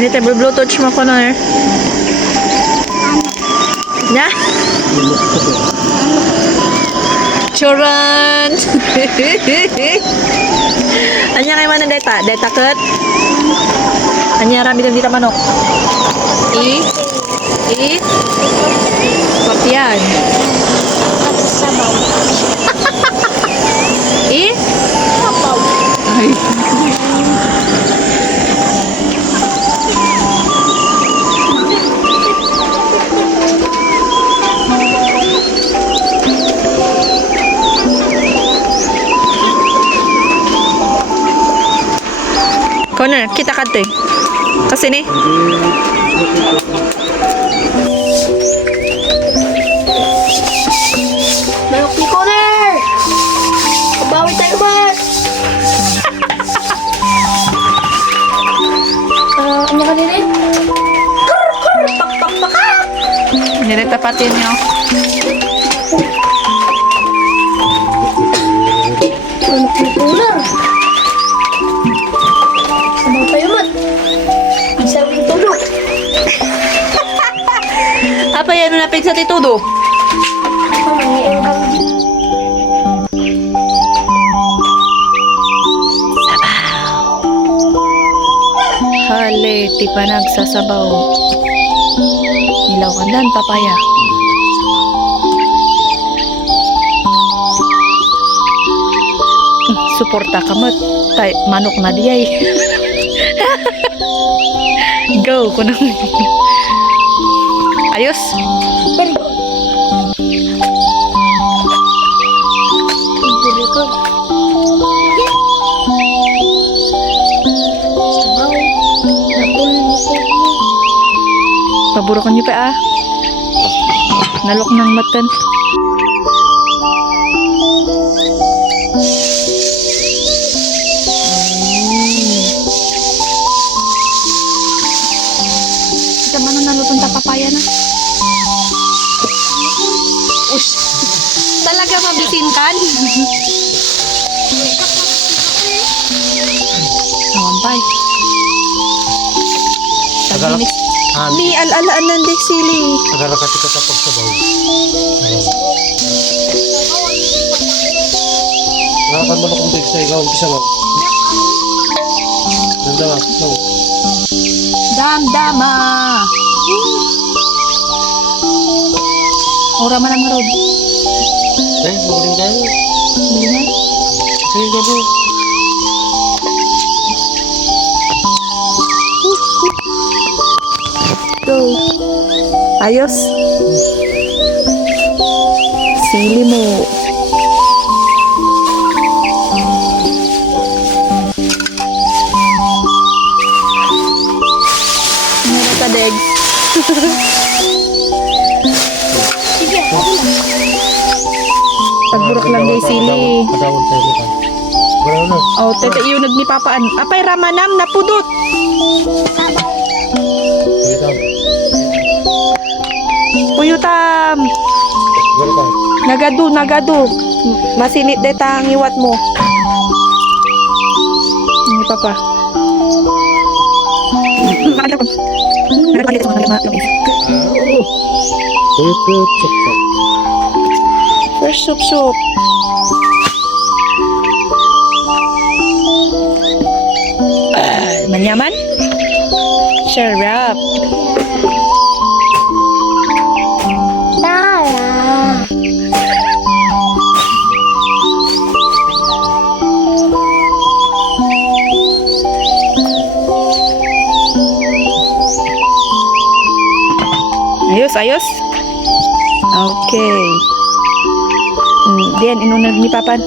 Hindi tayo bluetooth mo ko na. Ya? Churan! Anya kayo man ang data? Data cut? Anya rami din dito manok? Papian. Sabaw. Sabaw. Ay. Corner, kita ka to eh. Kasi ni. Manok ni Connor! Bawi tayo ba? Ano ka din eh? Nilitapatin niyo. Manok ni Connor! Sabaw tayo mat! Isang tulog! Apa yan napig sa titudo? Hale, ti pa nagsasabaw. Nilaw kandan, papaya. Suporta ka mat. Manok na diyay. Go, kunang. Ayos. Very good. Very good. Sabaw. Napul ni Connor. Paburukan niyo pa ah. Nalok ng matan. Kita mana nalutong papaya na? Ush. Talaga mabisin kan? Awampay. Taginis. Ni alalaan ng sili. Agara ka tika tapos sa bawo. Ngakan mo na kung tig sa ikaw, kisa mo. Nandama, no. Damdama. Ora man ang marod. Magaling tayo. Bili na. Sige, gabo. Go. Ayos. Sili mo. Meron ka, Deg. Sige, ako na. Pagburak lang yung sili. Kadawon tayo dito. Gano'n na. Oh, tete iunag ni Papaan. Apay ramanam napudot. Dito. Puyutam. Gano'n ka. Nagadu. Masinit deta ang iwat mo. Ni Papa. First soup. Manyaman? Sarap. Tara. Ayos. Okay. Diyan, inunod ni Papan.